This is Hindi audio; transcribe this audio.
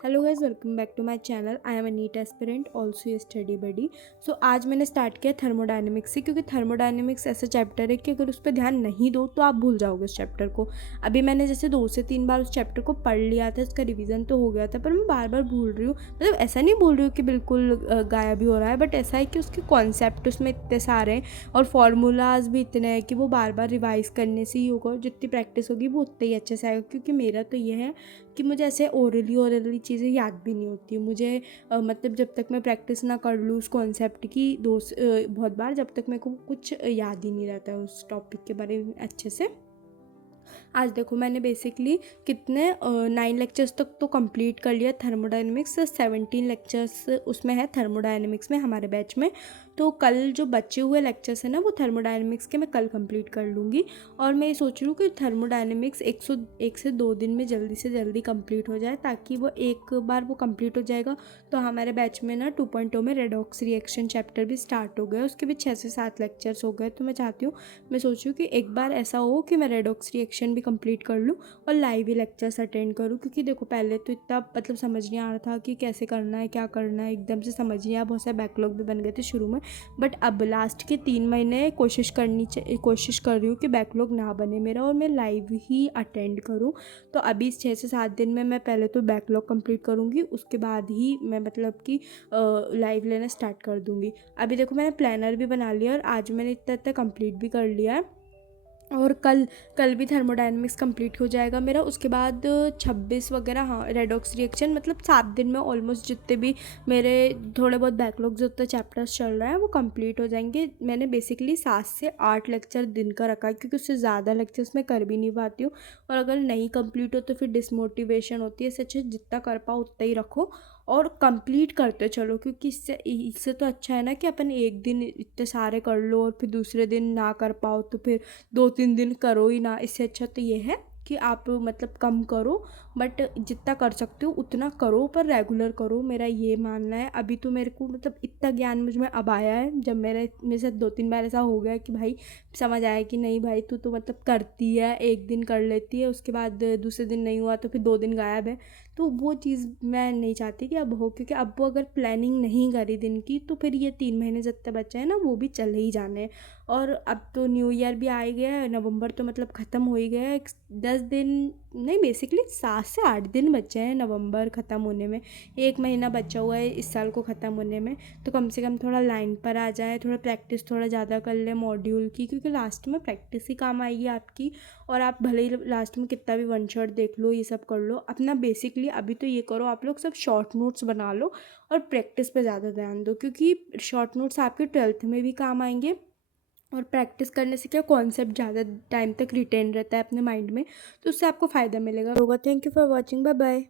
Hello guys, welcome back to my channel. I am a NEET aspirant, also a study buddy. So आज मैंने स्टार्ट किया थर्मोडायनेमिक्स से, क्योंकि थर्मोडायनेमिक्स ऐसा चैप्टर है कि अगर उस पर ध्यान नहीं दो तो आप भूल जाओगे उस चैप्टर को। अभी मैंने जैसे 2 से 3 बार उस चैप्टर को पढ़ लिया था, उसका रिवीजन तो हो गया था, पर मैं बार बार भूल रही हूँ। मतलब ऐसा नहीं भूल रही हूँ कि बिल्कुल गायब ही हो रहा है, बट ऐसा है कि उसके कॉन्सेप्ट उसमें इतने सारे हैं और फार्मूलाज भी इतने हैं कि वो बार बार रिवाइज करने से ही होगा। जितनी प्रैक्टिस होगी वो उतना ही अच्छे से आएगा। क्योंकि मेरा तो ये है कि मुझे ऐसे ओरली चीज़ें याद भी नहीं होती मुझे। मतलब जब तक मैं प्रैक्टिस ना कर लूँ उस कॉन्सेप्ट की बहुत बार, जब तक मेरे को कुछ याद ही नहीं रहता है उस टॉपिक के बारे में अच्छे से। आज देखो मैंने बेसिकली कितने 9 लेक्चर्स तक तो कंप्लीट कर लिया थर्मोडायनेमिक्स। 17 लेक्चर्स उसमें है थर्मोडायनेमिक्स में, हमारे बैच में। तो कल जो बचे हुए लेक्चर्स हैं ना, वो थर्मोडायनेमिक्स के मैं कल कंप्लीट कर लूँगी। और मैं ये सोच रही हूँ कि थर्मोडायनेमिक्स 1 से 2 दिन में जल्दी से जल्दी कंप्लीट हो जाए, ताकि वो एक बार वो कंप्लीट हो जाएगा तो हमारे बैच में ना 2.0 में रेडॉक्स रिएक्शन चैप्टर भी स्टार्ट हो गया। उसके भी 6 से 7 लेक्चर्स हो गए। तो मैं चाहती हूँ, मैं सोच रही हूँ कि एक बार ऐसा हो कि मैं रेडॉक्स रिएक्शन भी कंप्लीट कर लूँ और लाइव ही लेक्चर्स अटेंड करूँ। क्योंकि देखो पहले तो इतना मतलब समझ नहीं आ रहा था कि कैसे करना है, क्या करना है, एकदम से समझ नहीं आया। बहुत सारे बैकलॉग भी बन गए थे शुरू में, बट अब लास्ट के 3 महीने कोशिश कर रही हूँ कि बैकलॉग ना बने मेरा और मैं लाइव ही अटेंड करूँ। तो अभी इस 6 से 7 दिन में मैं पहले तो बैकलॉग कंप्लीट करूँगी, उसके बाद ही मैं मतलब कि लाइव लेना स्टार्ट कर दूँगी। अभी देखो मैंने प्लानर भी बना लिया और आज मैंने इतना इतना कंप्लीट भी कर लिया है। और कल कल भी थर्मोडायनेमिक्स कंप्लीट हो जाएगा मेरा। उसके बाद 26 वगैरह, हाँ, रेडॉक्स रिएक्शन। मतलब 7 दिन में ऑलमोस्ट जितने भी मेरे थोड़े बहुत बैकलॉग जो तो चैप्टर्स चल रहे हैं वो कंप्लीट हो जाएंगे। मैंने बेसिकली 7 से 8 लेक्चर दिन का रखा है, क्योंकि उससे ज़्यादा लेक्चर्स मैं कर भी नहीं पाती हूँ। और अगर नहीं कंप्लीट हो तो फिर डिसमोटिवेशन होती है। इससे अच्छा जितना कर पाओ उतना ही रखो और कंप्लीट करते चलो। क्योंकि इससे इससे तो अच्छा है ना कि अपन एक दिन इतने सारे कर लो और फिर दूसरे दिन ना कर पाओ तो फिर 2-3 दिन करो ही ना। इससे अच्छा तो ये है कि आप मतलब कम करो, बट जितना कर सकते हो उतना करो, पर रेगुलर करो, मेरा ये मानना है। अभी तो मेरे को मतलब इतना ज्ञान मुझ में अब आया है, जब मेरे साथ 2-3 बार ऐसा हो गया कि भाई समझ आया कि नहीं भाई तू तो मतलब करती है, एक दिन कर लेती है, उसके बाद दूसरे दिन नहीं हुआ तो फिर 2 दिन गायब है। तो वो चीज़ मैं नहीं चाहती कि अब हो, क्योंकि अब वो अगर प्लानिंग नहीं करी दिन की तो फिर ये 3 महीने जितने बचे हैं ना वो भी चले ही जाने हैं। और अब तो न्यू ईयर भी आ ही गया है, नवंबर तो मतलब ख़त्म हो ही गया है। 10 दिन नहीं, बेसिकली 7 से 8 दिन बचे हैं नवंबर ख़त्म होने में। 1 महीना बचा हुआ है इस साल को ख़त्म होने में। तो कम से कम थोड़ा लाइन पर आ जाए, थोड़ा प्रैक्टिस थोड़ा ज़्यादा कर ले मॉड्यूल की, क्योंकि लास्ट में प्रैक्टिस ही काम आएगी आपकी। और आप भले ही लास्ट में कितना भी वन शॉट देख लो, ये सब कर लो अपना। बेसिकली अभी तो ये करो आप लोग, सब शॉर्ट नोट्स बना लो और प्रैक्टिस पे ज़्यादा ध्यान दो, क्योंकि शॉर्ट नोट्स आपके 12th में भी काम आएंगे। और प्रैक्टिस करने से क्या कॉन्सेप्ट ज़्यादा टाइम तक रिटेन रहता है अपने माइंड में, तो उससे आपको फ़ायदा मिलेगा होगा। Thank you for watching, bye bye.